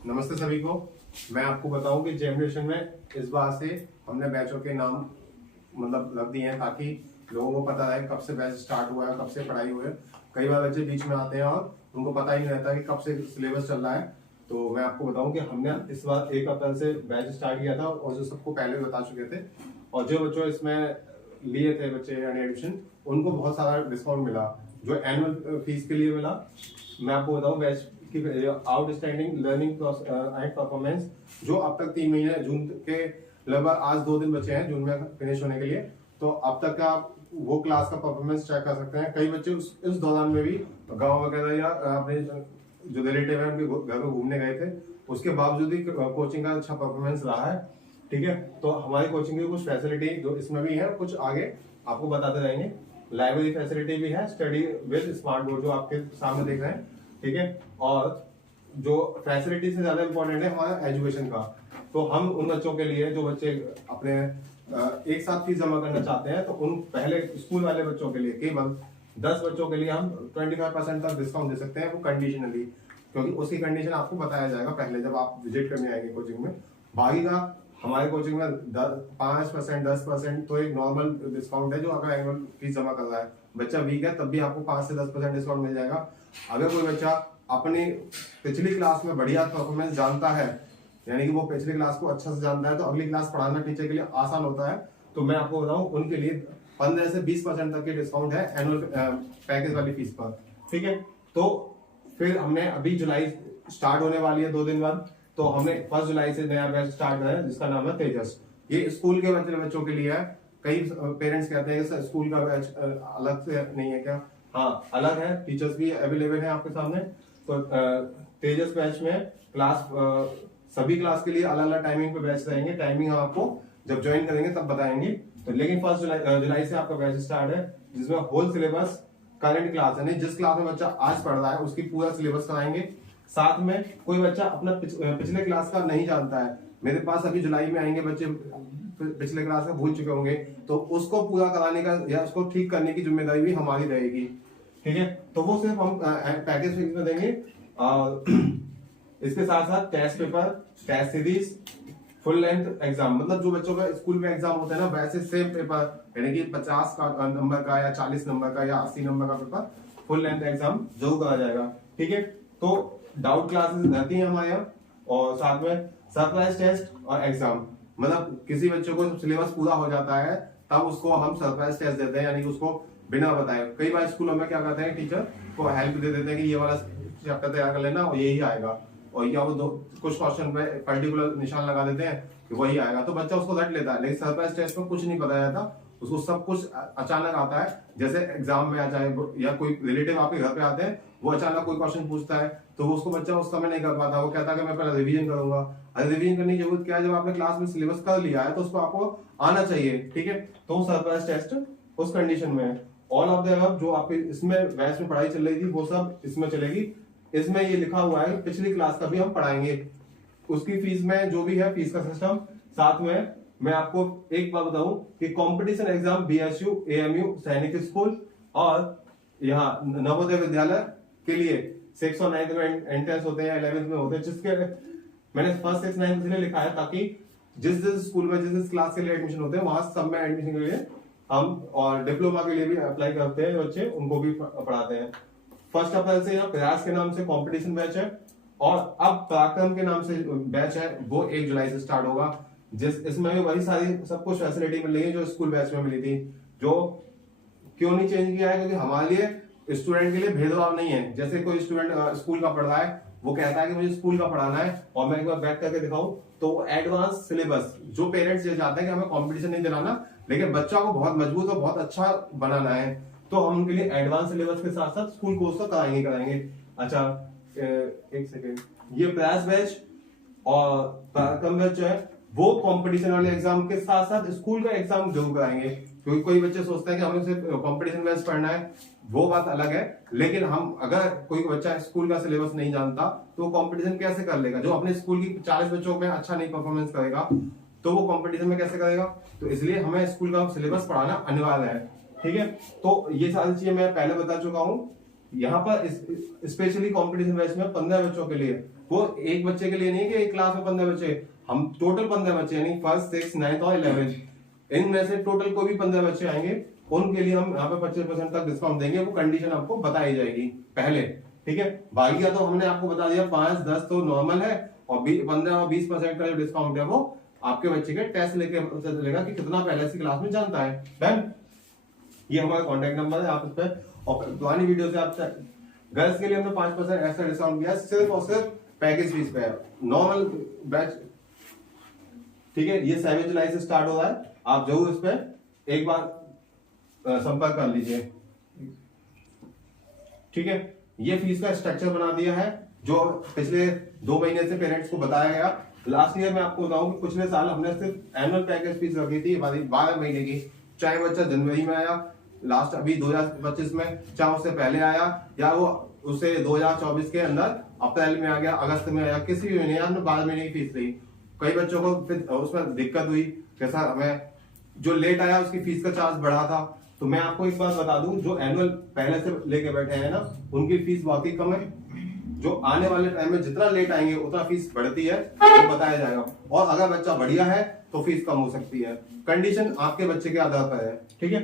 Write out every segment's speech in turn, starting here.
नमस्ते सभी को। मैं आपको बताऊं कि जेमिनेशन में इस बार से हमने बैचों के नाम मतलब रख दिए हैं ताकि लोगों को पता है कब से बैच स्टार्ट हुआ है, कब से पढ़ाई हुई है। कई बार बच्चे बीच में आते हैं और उनको पता ही नहीं रहता कि कब से सिलेबस चल रहा है। तो मैं आपको बताऊं कि हमने इस बार 1 अप्रैल से बैच स्टार्ट किया था और जो सबको पहले भी बता चुके थे, और जो बच्चों इसमें लिए थे बच्चे एडमिशन, उनको बहुत सारा डिस्काउंट मिला। जो एनुअल फीस के लिए मिला, मैं आपको बताऊं बैच की आउटस्टैंडिंग लर्निंग एंड परफॉर्मेंस, जो अब तक 3 महीने जून के लगभग आज 2 दिन बचे हैं जून में फिनिश होने के लिए, तो अब तक का वो क्लास का परफॉर्मेंस चेक कर सकते हैं। कई बच्चे उस दौरान में भी गांव वगैरह या अपने जो रिलेटिव है उनके घर में घूमने गए थे, उसके बावजूद भी कोचिंग का अच्छा परफॉर्मेंस रहा है। ठीक है, तो हमारी कोचिंग की कुछ फैसिलिटी जो इसमें भी है, कुछ आगे आपको बताते रहेंगे। लाइब्रेरी फैसिलिटी भी है, स्टडी विद स्मार्ट बोर्ड जो आपके सामने देख रहे हैं। ठीक है, और जो फैसिलिटी से ज्यादा इंपॉर्टेंट है हमारा एजुकेशन का। तो हम उन बच्चों के लिए जो बच्चे अपने एक साथ फीस जमा करना चाहते हैं, तो उन पहले स्कूल वाले बच्चों के लिए केवल 10 बच्चों के लिए हम 25% तक डिस्काउंट दे सकते हैं, वो कंडीशनली, क्योंकि उसकी कंडीशन आपको बताया जाएगा पहले जब आप विजिट करने आएंगे कोचिंग में। बाकी का हमारे कोचिंग में 5%, 10% तो एक नॉर्मल डिस्काउंट है। जो अगर एनुअल फीस जमा कर रहा है बच्चा वीक है, तब भी आपको 5 से 10% डिस्काउंट मिल जाएगा। अगर कोई बच्चा अपनी पिछली क्लास में बढ़िया परफॉर्मेंस जानता है, यानी कि वो पिछली क्लास को अच्छा से जानता है, तो अगली क्लास पढ़ाना टीचर के लिए आसान होता है। तो मैं आपको बताऊं उनके लिए 15 से 20% तक के डिस्काउंट है एनुअल पैकेज वाली फीस पर। ठीक है, तो फिर हमने अभी जुलाई स्टार्ट होने वाली है 2 दिन बाद, तो हमने 1 जुलाई से नया बैच स्टार्ट करा है जिसका नाम है तेजस। ये स्कूल के बच्चों के लिए है। कई पेरेंट्स कहते हैं कि स्कूल का बैच अलग से नहीं है क्या? हाँ, अलग है, टीचर्स भी अवेलेबल है आपके सामने। तो तेजस बैच में क्लास सभी क्लास के लिए अलग अलग टाइमिंग पे बैच रहेंगे। टाइमिंग हम आपको जब ज्वाइन करेंगे तब बताएंगे। तो लेकिन 1 जुलाई से आपका बैच स्टार्ट है, जिसमें होल सिलेबस करंट क्लास यानी जिस क्लास में बच्चा आज पढ़ रहा है उसकी पूरा सिलेबस कराएंगे। साथ में कोई बच्चा अपना पिछले क्लास का नहीं जानता है, मेरे पास अभी जुलाई में आएंगे बच्चे पिछले क्लास का भूल चुके होंगे, तो उसको पूरा कराने का या उसको ठीक करने की जिम्मेदारी भी हमारी रहेगी। ठीक है, तो वो सिर्फ हम पैकेज में देंगे। इसके साथ साथ test paper, test series, full length exam, मतलब जो बच्चों का स्कूल में एग्जाम होता है ना, वैसे सेम पेपर, यानी कि 50 का नंबर का या 40 नंबर का या 80 नंबर का पेपर फुल लेंथ एग्जाम जरूर करा जाएगा। ठीक है, तो डाउट क्लासेस रहती हैं हमारे यहाँ, और साथ में सरप्राइज टेस्ट और एग्जाम, मतलब किसी बच्चे को सिलेबस पूरा हो जाता है तब उसको हम सरप्राइज टेस्ट देते हैं, यानी कि उसको बिना बताए। कई बार स्कूलों में क्या करते हैं, टीचर को हेल्प दे देते हैं कि ये वाला चैप्टर तैयार कर लेना और यही आएगा, और या वो कुछ क्वेश्चन पे पर्टिकुलर निशान लगा देते हैं कि वही आएगा, तो बच्चा उसको रट लेता है। लेकिन सरप्राइज टेस्ट में कुछ नहीं बताया जाता, उसको सब कुछ अचानक आता है। जैसे एग्जाम में आ जाए या कोई रिलेटिव आपके घर पे आते हैं, वो अचानक कोई क्वेश्चन पूछता है, तो उसको बच्चा उस समय नहीं कर पाता, वो कहता है कि मैं पहले रिवीजन करूंगा। अरे रिवीजन करने की जरूरत क्या है, जब आपने क्लास में सिलेबस कर लिया है तो उसको आपको आना चाहिए। ठीक है, तो सरप्राइज टेस्ट उस कंडीशन में है। ऑल ऑफ द अबव जो आपके इसमें बैच में पढ़ाई चल रही थी वो सब इसमें चलेगी। इसमें ये लिखा हुआ है पिछली क्लास का भी हम पढ़ाएंगे, उसकी फीस में जो भी है फीस का सिस्टम। साथ में मैं आपको एक बात बताऊं कि कंपटीशन एग्जाम बीएसयू, एएमयू, सैनिक स्कूल और यहाँ नवोदय विद्यालय के लिए 6 और 9 में एंट्रेंस होते हैं, 11th में होते हैं, जिसके मैंने 1st, 6th, 9th इसलिए लिखा है ताकि जिस स्कूल में जिस क्लास के लिए एडमिशन होते हैं वहां सब में एडमिशन के लिए हम, और डिप्लोमा के लिए भी अप्लाई करते हैं बच्चे, उनको भी पढ़ाते हैं। 1 अप्रैल से यहाँ प्रयास के नाम से कंपटीशन बैच है, और अब पराक्रम के नाम से बैच है वो 1 जुलाई से स्टार्ट होगा। इसमें भी वही सारी सब कुछ फैसिलिटी मिल रही है जो स्कूल बैच में मिली थी। जो क्यों नहीं चेंज किया है, क्योंकि हमारे लिए स्टूडेंट के लिए भेदभाव नहीं है। जैसे कोई स्टूडेंट स्कूल का पढ़ रहा है, वो कहता है कि मुझे स्कूल का पढ़ाना है, और मैं एक बार बैक करके दिखाऊं तो एडवांस सिलेबस, जो पेरेंट्स ये चाहते हैं कि हमें कंपटीशन नहीं दिलाना लेकिन बच्चा को बहुत मजबूत और बहुत अच्छा बनाना है, तो हम उनके लिए एडवांस सिलेबस के साथ साथ स्कूल कोर्स तो कराएंगे। अच्छा, एक सेकेंड, ये प्रयास बैच और पराक्रम बैच जो है वो कंपटीशन वाले एग्जाम के साथ साथ स्कूल का एग्जाम जरूर कराएंगे, क्योंकि कोई बच्चे सोचते हैं कि हमें सिर्फ कंपटीशन बैच पढ़ना है, वो बात अलग है। लेकिन हम अगर कोई बच्चा स्कूल का सिलेबस नहीं जानता तो वो कंपटीशन कैसे कर लेगा? जो अपने स्कूल की 40 बच्चों में अच्छा नहीं परफॉर्मेंस करेगा तो वो कंपटीशन में कैसे करेगा? तो इसलिए हमें स्कूल का सिलेबस पढ़ाना अनिवार्य है। ठीक है, तो ये सारी चीजें मैं पहले बता चुका हूँ। यहाँ पर स्पेशली कंपटीशन बैच में 15 बच्चों के लिए, वो एक बच्चे के लिए नहीं है कि एक क्लास में 15 बच्चे, हम टोटल 15 बच्चे यानी फर्स्ट 6 9th और 11th, इनमें से टोटल कोई भी 15 बच्चे आएंगे उनके लिए हम यहाँ पे 25% तक डिस्काउंट देंगे। वो कंडीशन आपको बताई जाएगी पहले, ठीक है। बाकी का तो हमने आपको बता दिया, 5 10 तो नॉर्मल है और 15 और 20% का जो डिस्काउंट है वो आपके बच्चे के टेस्ट लेके पता चलेगा कि कितना पहले से क्लास में जानता है। डन। ये हमारा कॉन्टेक्ट नंबर है, आप इस पर, और पुरानी वीडियो से आप गर्ल्स के लिए हमने 5% एक्स्ट्रा डिस्काउंट दिया सिर्फ और सिर्फ पैकेज फीस पे, नॉर्मल बैच, ठीक है। ये 7 जुलाई से स्टार्ट हो रहा है, आप जरूर इस पे एक बार संपर्क कर लीजिए, ठीक है। ये फीस का स्ट्रक्चर बना दिया है जो पिछले 2 महीने से पेरेंट्स को बताया गया। लास्ट ईयर मैं आपको बताऊं कि पिछले साल हमने सिर्फ एनुअल पैकेज फीस रखी थी 12 महीने की, चाहे बच्चा जनवरी में आया लास्ट अभी 2025 में, चाहे उससे पहले आया या वो उसे 2024 के अंदर अप्रैल में आ गया, अगस्त में आया, किसी भी महीने हमने 12 महीने की फीस ली। कई बच्चों को फिर उसमें दिक्कत हुई, कैसा हमें जो लेट आया उसकी फीस का चार्ज बढ़ा था। तो मैं आपको एक बात बता दूं, जो एनुअल पहले से लेके बैठे हैं ना उनकी फीस बहुत ही कम है, जो आने वाले टाइम में जितना लेट आएंगे उतना फीस बढ़ती है, वो बताया जाएगा। और अगर बच्चा बढ़िया है तो फीस कम हो सकती है, कंडीशन आपके बच्चे के आधार पर है, ठीक है।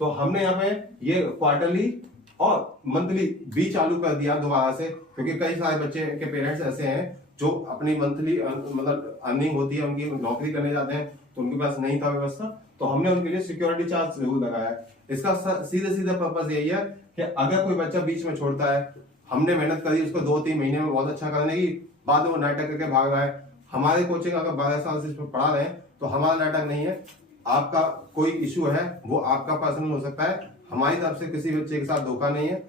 तो हमने यहाँ पे ये क्वार्टरली और मंथली भी चालू कर दिया दोबारा से, क्योंकि कई सारे बच्चे के पेरेंट्स ऐसे हैं जो अपनी मंथली मतलब अर्निंग होती है उनकी, नौकरी करने जाते हैं तो उनके पास नहीं था व्यवस्था, तो हमने उनके लिए सिक्योरिटी चार्ज जरूर लगाया है। इसका सीधे सीधा पर्पस यही है कि अगर कोई बच्चा बीच में छोड़ता है, हमने मेहनत करी उसको 2-3 महीने में बहुत अच्छा करने की, बाद में वो नाटक करके भाग रहा है, हमारे कोचिंग अगर 12 साल से पढ़ा रहे हैं तो हमारा नाटक नहीं है, आपका कोई इशू है वो आपका पर्सनल हो सकता है, हमारी तरफ से किसी बच्चे के साथ धोखा नहीं है।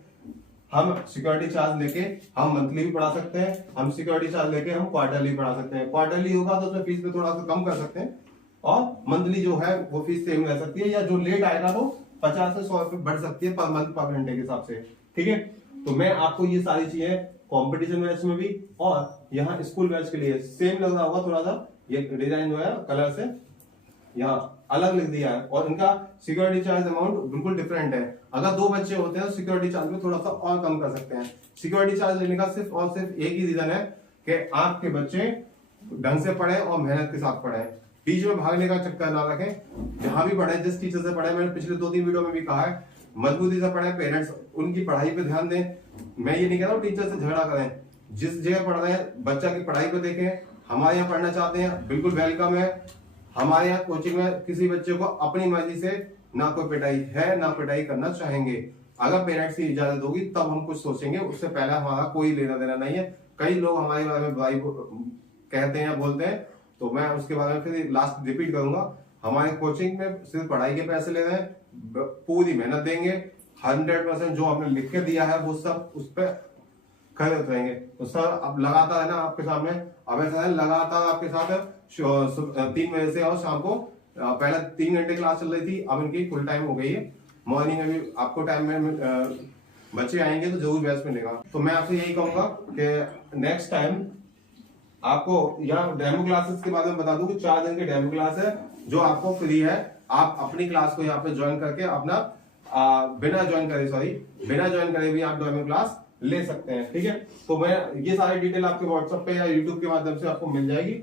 हम सिक्योरिटी चार्ज लेके हम मंथली भी पढ़ा सकते हैं, हम सिक्योरिटी चार्ज लेके हम क्वार्टरली पढ़ा सकते हैं। क्वार्टरली होगा तो उसमें फीस में थोड़ा सा कम कर सकते हैं और मंथली जो है वो फीस सेम रह सकती है, या जो लेट आएगा वो 50 से 100 रुपए बढ़ सकती है पर मंथ पर घंटे के हिसाब से, ठीक है। तो मैं आपको ये सारी चीजें कंपटीशन बैच में भी और यहाँ स्कूल बैच के लिए सेम लग रहा होगा, थोड़ा सा ये डिजाइन जो है कलर से यहाँ अलग लिख दिया है, और इनका सिक्योरिटी चार्ज अमाउंट बिल्कुल डिफरेंट है। अगर 2 बच्चे होते हैं तो सिक्योरिटी चार्ज में थोड़ा सा और कम कर सकते हैं। सिक्योरिटी चार्ज लेने का सिर्फ और सिर्फ एक ही रीजन है कि आपके बच्चे ढंग से पढ़े और मेहनत के साथ पढ़े, बीच में भागने का चक्कर ना रखें। जहां भी पढ़े, जिस टीचर से पढ़े, मैंने पिछले 2-3 वीडियो में भी कहा है, मजबूती से पढ़े, पेरेंट्स उनकी पढ़ाई पे ध्यान दें। मैं ये नहीं कह रहा हूँ टीचर से झगड़ा करें, जिस जगह पढ़ रहे हैं बच्चा की पढ़ाई को देखें। हमारे यहाँ पढ़ना चाहते हैं बिल्कुल वेलकम है, हमारे यहाँ कोचिंग में किसी बच्चे को अपनी मर्जी से ना कोई पिटाई है ना पिटाई करना चाहेंगे। अगर पेरेंट्स की इजाजत होगी तब हम कुछ सोचेंगे, उससे पहले हमारा कोई लेना देना नहीं है। कई लोग हमारे बारे में बुराई कहते हैं या बोलते हैं, तो मैं उसके बारे में फिर लास्ट रिपीट करूंगा। हमारे कोचिंग में सिर्फ पढ़ाई के पैसे ले रहे हैं, पूरी मेहनत देंगे, 100% जो आपने लिख के दिया है वो सब उस पर खड़े उतरेंगे। तो सर अब लगातार है ना आपके सामने, अब ऐसा है लगातार आपके साथ 3 बजे से और शाम को, पहले 3 घंटे क्लास चल रही थी, अब इनकी फुल टाइम हो गई है। मॉर्निंग में भी आपको टाइम में बच्चे आएंगे तो जरूर बैच मिलेगा। तो मैं आपसे यही कहूंगा कि नेक्स्ट टाइम आपको यहाँ डेमो क्लासेस के बारे में बता दूं कि 4 दिन की डेमो क्लास है जो आपको फ्री है। आप अपनी क्लास को यहाँ पे ज्वाइन करके अपना बिना ज्वाइन करे भी आप डेमो क्लास ले सकते हैं, ठीक है। तो मैं ये सारी डिटेल आपके व्हाट्सएप पे या यूट्यूब के माध्यम से आपको मिल जाएगी।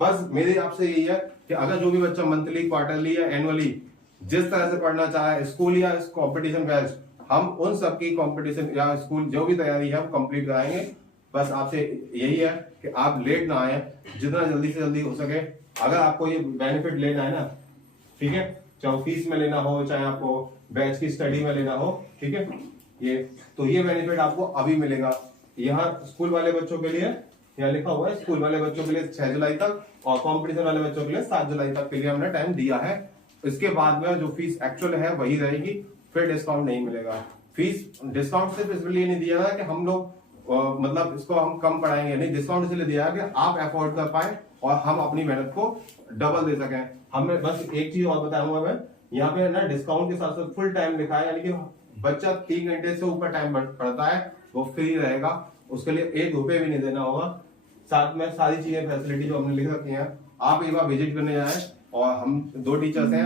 बस मेरी आपसे यही है कि अगर जो भी बच्चा मंथली, क्वार्टरली या एनुअली जिस तरह से पढ़ना चाहे, स्कूल या कॉम्पिटिशन बैच, हम उन सबकी कॉम्पिटिशन या स्कूल जो भी तैयारी है हम कंप्लीट कराएंगे। बस आपसे यही है कि आप लेट ना आए, जितना जल्दी से जल्दी हो सके। अगर आपको ये बेनिफिट लेना है ना, ठीक है, चाहे फीस में लेना हो, चाहे आपको बैच की स्टडी में लेना हो, ठीक है, ये बेनिफिट आपको अभी मिलेगा। यहाँ स्कूल वाले बच्चों के लिए यहाँ लिखा हुआ है, स्कूल वाले बच्चों के लिए 6 जुलाई तक और कंपटीशन वाले बच्चों के लिए 7 जुलाई तक के लिए हमने टाइम दिया है। इसके बाद में जो फीस एक्चुअल है वही रहेगी, फिर डिस्काउंट नहीं मिलेगा। फीस डिस्काउंट सिर्फ इसलिए नहीं दिया है कि हम लोग मतलब इसको हम कम पढ़ाएंगे, नहीं, डिस्काउंट इसलिए दिया है कि आप अफोर्ड कर पाए और हम अपनी मेहनत को डबल दे सकें। हमने बस एक चीज और बताऊंगा मैं, यहाँ पे ना डिस्काउंट के साथ साथ फुल टाइम लिखा है, यानी कि बच्चा 3 घंटे से ऊपर टाइम पढ़ता है वो फ्री रहेगा, उसके लिए 1 रुपए भी नहीं देना होगा। साथ में सारी चीजें फैसिलिटी जो हमने लिख रखी है, आप एक बार विजिट करने जाए, और हम 2 टीचर्स हैं।